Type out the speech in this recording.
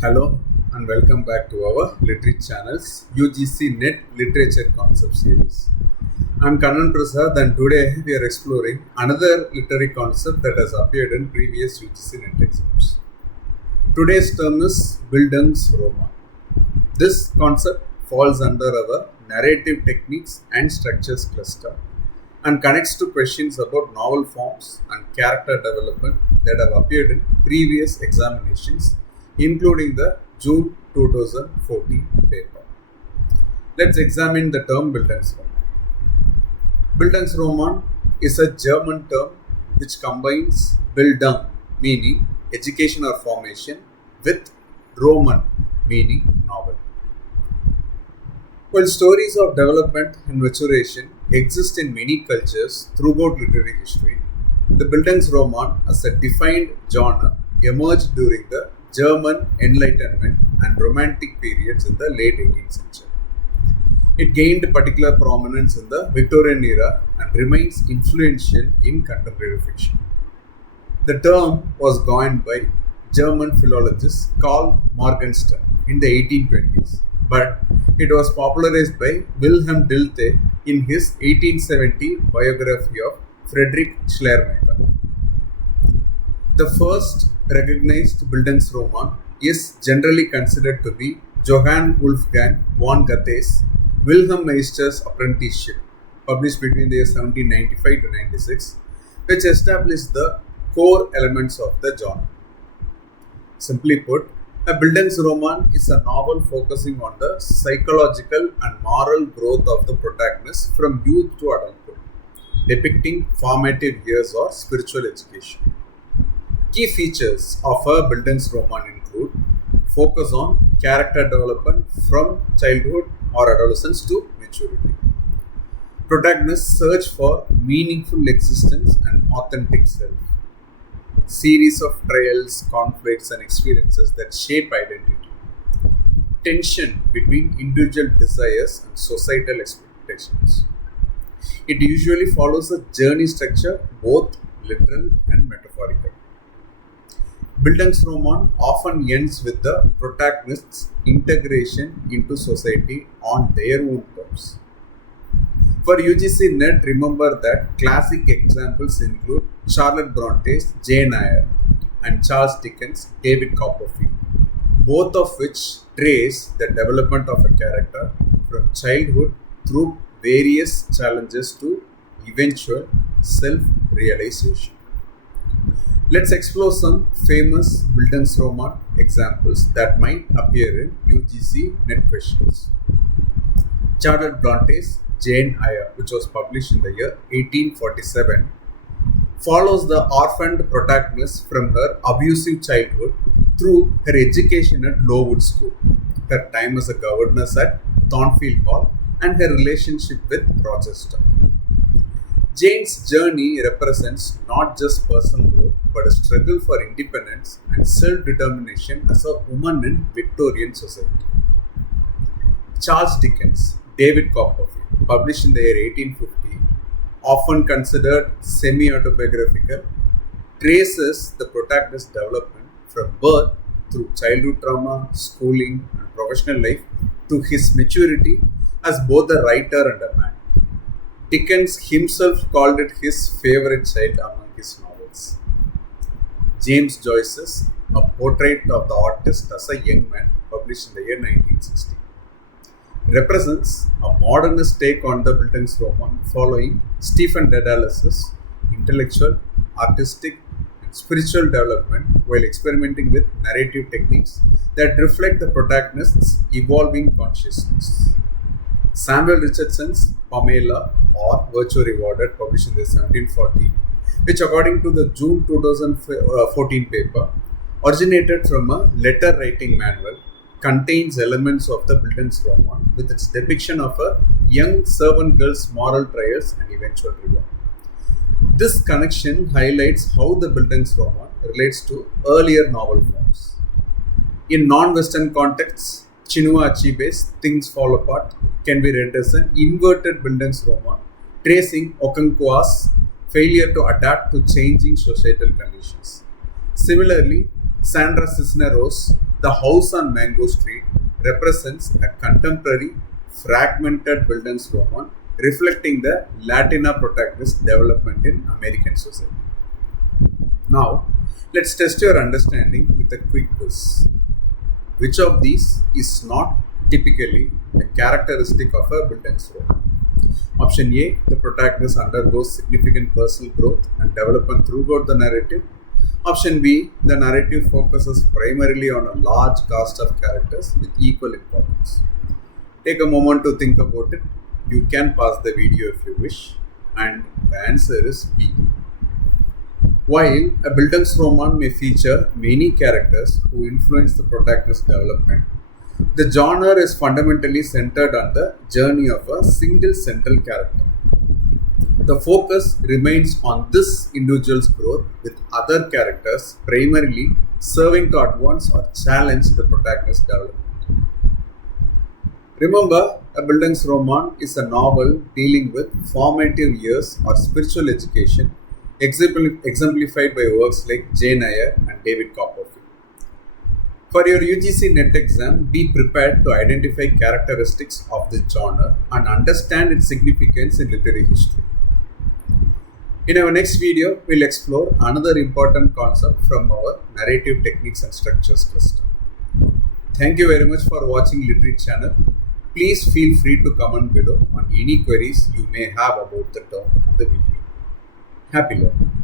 Hello and welcome back to our Literature channel's UGC NET Literature Concept Series. I'm Kannan Prasad and today we are exploring another literary concept that has appeared in previous UGC NET exams. Today's term is Bildungsroman. This concept falls under our narrative techniques and structures cluster and connects to questions about novel forms and character development that have appeared in previous examinations, including the June 2014 paper. Let's examine the term Bildungsroman. Bildungsroman is a German term which combines Bildung, meaning education or formation, with Roman, meaning novel. While stories of development and maturation exist in many cultures throughout literary history, the Bildungsroman as a defined genre emerged during the German Enlightenment and Romantic periods in the late 18th century. It gained particular prominence in the Victorian era and remains influential in contemporary fiction. The term was coined by German philologist Karl Morgenstern in the 1820s, but it was popularized by Wilhelm Dilthey in his 1870 biography of Friedrich Schleiermacher. The first recognized Bildungsroman is generally considered to be Johann Wolfgang von Goethe's Wilhelm Meister's Apprenticeship, published between the years 1795 to 96, which established the core elements of the genre. Simply put, a Bildungsroman is a novel focusing on the psychological and moral growth of the protagonist from youth to adulthood, depicting formative years or spiritual education. Key features of a Bildungsroman include focus on character development from childhood or adolescence to maturity. Protagonists search for meaningful existence and authentic self. Series of trials, conflicts, and experiences that shape identity. Tension between individual desires and societal expectations. It usually follows a journey structure, both literal and metaphorical. Bildungsroman often ends with the protagonist's integration into society on their own terms. For UGC NET, remember that classic examples include Charlotte Bronte's Jane Eyre and Charles Dickens' David Copperfield, both of which trace the development of a character from childhood through various challenges to eventual self-realization. Let's explore some famous Bildungsroman examples that might appear in UGC NET questions. Charlotte Bronte's Jane Eyre, which was published in the year 1847, follows the orphaned protagonist from her abusive childhood through her education at Lowood School, her time as a governess at Thornfield Hall, and her relationship with Rochester. Jane's journey represents not just personal growth but a struggle for independence and self-determination as a woman in Victorian society. Charles Dickens' David Copperfield, published in the year 1850, often considered semi-autobiographical, traces the protagonist's development from birth through childhood trauma, schooling, and professional life to his maturity as both a writer and a man. Dickens himself called it his favorite child among his novels. James Joyce's A Portrait of the Artist as a Young Man, published in the year 1960, represents a modernist take on the Bildungsroman following Stephen Dedalus' intellectual, artistic, and spiritual development while experimenting with narrative techniques that reflect the protagonist's evolving consciousness. Samuel Richardson's Pamela or Virtue Rewarded, published in the 1740, which according to the June 2014 paper originated from a letter writing manual, contains elements of the Bildungsroman with its depiction of a young servant girl's moral trials and eventual reward. This connection highlights how the Bildungsroman relates to earlier novel forms. In non-Western contexts, Chinua Achebe's Things Fall Apart can be read as an inverted Bildungsroman, tracing Okonkwo's failure to adapt to changing societal conditions. Similarly, Sandra Cisneros' The House on Mango Street represents a contemporary fragmented Bildungsroman reflecting the Latina protagonist development in American society. Now, let's test your understanding with a quick quiz. Which of these is not typically a characteristic of a Bildungsroman? Option A, the protagonist undergoes significant personal growth and development throughout the narrative. Option B, the narrative focuses primarily on a large cast of characters with equal importance. Take a moment to think about it. You can pause the video if you wish. And the answer is B. While a Bildungsroman may feature many characters who influence the protagonist's development, the genre is fundamentally centered on the journey of a single central character. The focus remains on this individual's growth, with other characters primarily serving to advance or challenge the protagonist's development. Remember, a Bildungsroman is a novel dealing with formative years or spiritual education, exemplified by works like Jane Eyre and David Copperfield. For your UGC NET exam, be prepared to identify characteristics of the genre and understand its significance in literary history. In our next video, we'll explore another important concept from our Narrative Techniques and Structures cluster. Thank you very much for watching Literate channel. Please feel free to comment below on any queries you may have about the term and the video. Happy learning.